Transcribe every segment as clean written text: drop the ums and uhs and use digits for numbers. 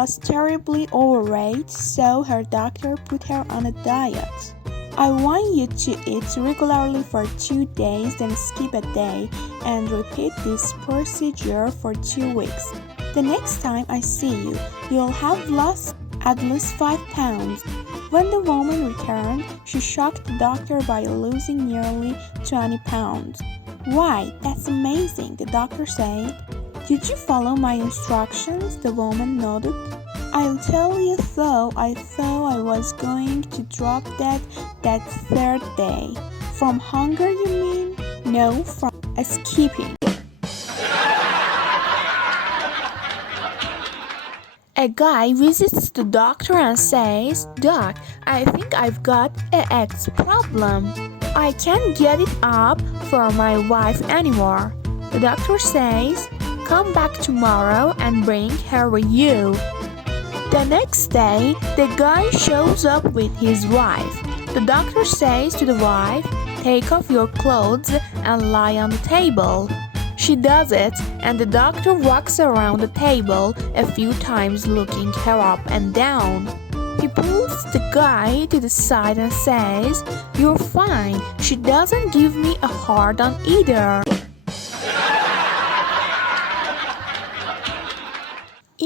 was terribly overweight, so her doctor put her on a diet. I want you to eat regularly for 2 days, then skip a day, and repeat this procedure for 2 weeks. The next time I see you, you'll have lost at least 5 pounds. When the woman returned, she shocked the doctor by losing nearly 20 pounds. Why, that's amazing, the doctor said. Did you follow my instructions? The woman nodded. I'll tell you though, I thought I was going to drop that 3rd day. From hunger, you mean? No, from skipping. A guy visits the doctor and says, "Doc, I think I've got an ex problem. I can't get it up for my wife anymore." The doctor says, "Come back tomorrow and bring her with you." The next day, the guy shows up with his wife. The doctor says to the wife, "Take off your clothes and lie on the table." She does it, and the doctor walks around the table a few times looking her up and down. He pulls the guy to the side and says, "You're fine. She doesn't give me a hard-on either."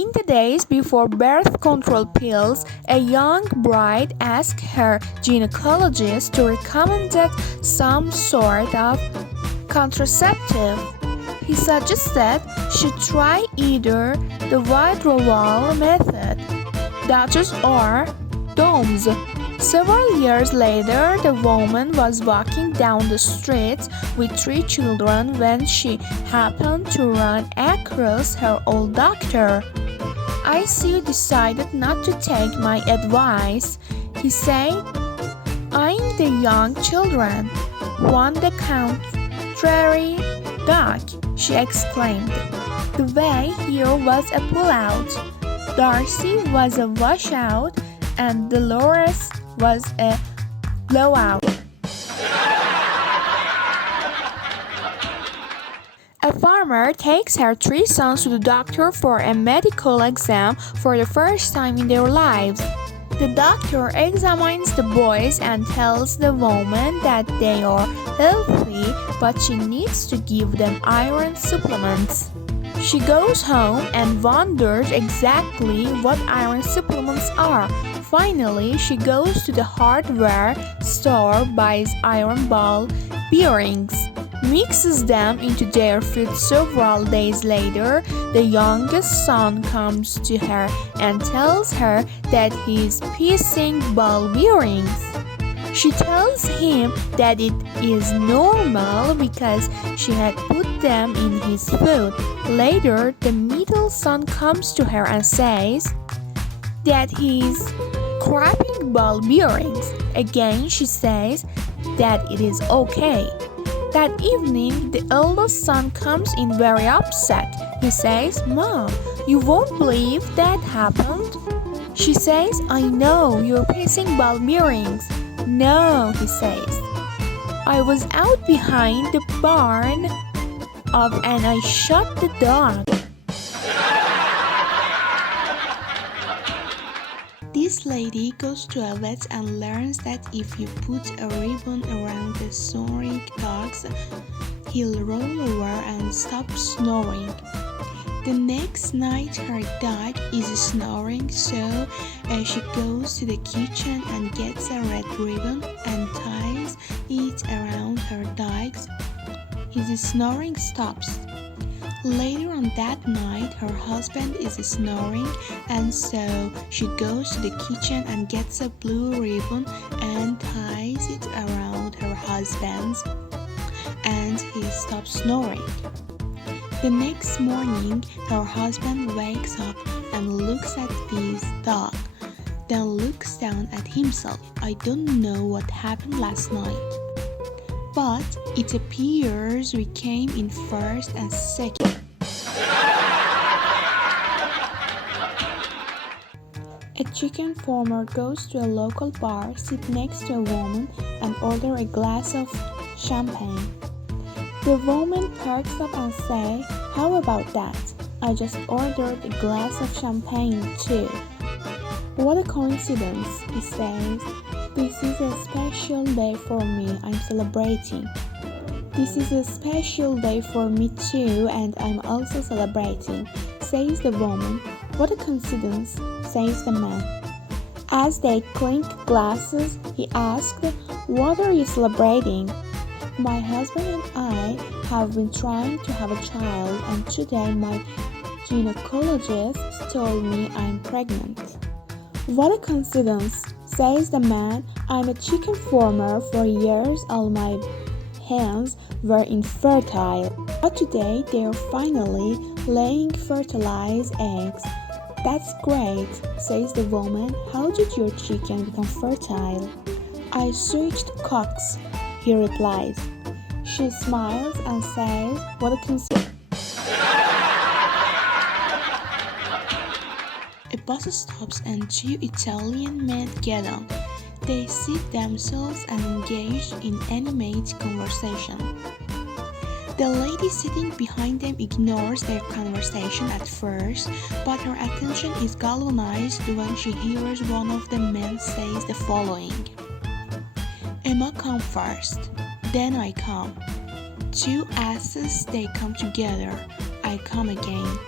In the days before birth control pills, a young bride asked her gynecologist to recommend some sort of contraceptive. He suggested she try either the withdrawal method, DOTS or DOMS. Several years later, the woman was walking down the street with 3 children when she happened to run across her old doctor. "I see you decided not to take my advice," he said. "I'm the young children. On the contrary, Doc," she exclaimed. The way here was a pullout, Darcy was a washout, and Dolores was a blowout. A farmer takes her 3 sons to the doctor for a medical exam for the first time in their lives. The doctor examines the boys and tells the woman that they are healthy, but she needs to give them iron supplements. She goes home and wonders exactly what iron supplements are. Finally, she goes to the hardware store, buys iron ball bearings, mixes them into their food. Several days later, the youngest son comes to her and tells her that he's piecing ball bearings. She tells him that it is normal because she had put them in his food. Later, the middle son comes to her and says that he's crapping ball bearings. Again, she says that it is okay. That evening, the eldest son comes in very upset. He says, "Mom, you won't believe that happened." She says, "I know, you're piecing ball bearings." "No," he says, "I was out behind the barn and I shot the dog." This lady goes to a vet and learns that if you put a ribbon around the snoring dog, he'll roll over and stop snoring. The next night her dog is snoring, so she goes to the kitchen and gets a red ribbon and ties it around her dog. His snoring stops. Later on that night, her husband is snoring, and so she goes to the kitchen and gets a blue ribbon and ties it around her husband's, and he stops snoring. The next morning, her husband wakes up and looks at his dog, then looks down at himself. "I don't know what happened last night, but it appears we came in first and second." A chicken farmer goes to a local bar, sits next to a woman, and orders a glass of champagne. The woman perks up and says, "How about that? I just ordered a glass of champagne too. What a coincidence, he says. This is a special day for me, I'm celebrating. This is a special day for me too, and I'm also celebrating, says the woman. What a coincidence, says the man. As they clink glasses, he asked, what are you celebrating? My husband and I have been trying to have a child, and today my gynecologist told me I'm pregnant. What a coincidence, says the man. I'm a chicken farmer. For years all my hens were infertile, but today they're finally laying fertilized eggs. That's great, says the woman. How did your chicken become fertile? I switched cocks, he replies. She smiles and says, what a coincidence. A bus stops and two Italian men get on. They seat themselves and engage in animated conversation. The lady sitting behind them ignores their conversation at first, but her attention is galvanized when she hears one of the men says the following. Emma come first, then I come. Two asses, they come together, I come again.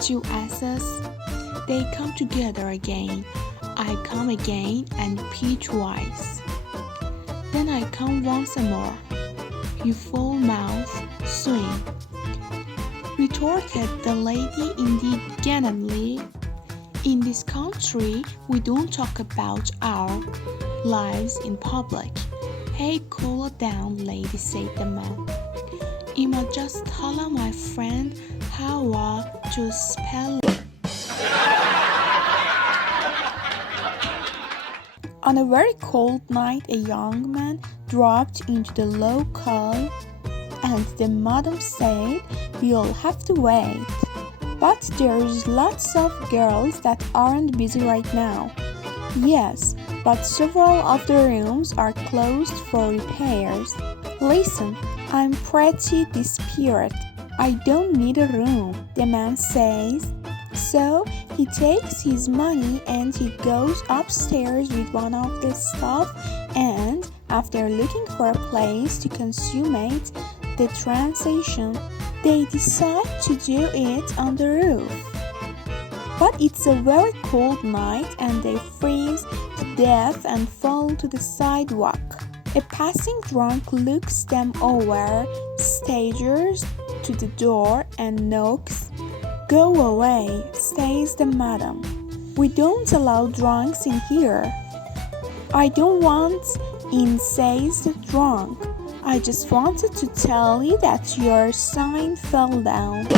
Two asses, they come together again, I come again, and pee twice. Then I come once more. You foul mouth, swing, retorted the lady indignantly. In this country, we don't talk about our lives in public. Hey, cool down, lady, said the man. I'ma just tell my friend how to spell it. On a very cold night, a young man dropped into the local, and the madam said, you'll have to wait. But there's lots of girls that aren't busy right now. Yes, but several of the rooms are closed for repairs. Listen, I'm pretty desperate. I don't need a room, the man says. So he takes his money and he goes upstairs with one of the staff, and after looking for a place to consummate the transaction, they decide to do it on the roof. But it's a very cold night and they freeze to death and fall to the sidewalk. A passing drunk looks them over, staggers to the door and knocks. Go away, says the madam. We don't allow drunks in here. I don't want in, says the drunk. I just wanted to tell you that your sign fell down.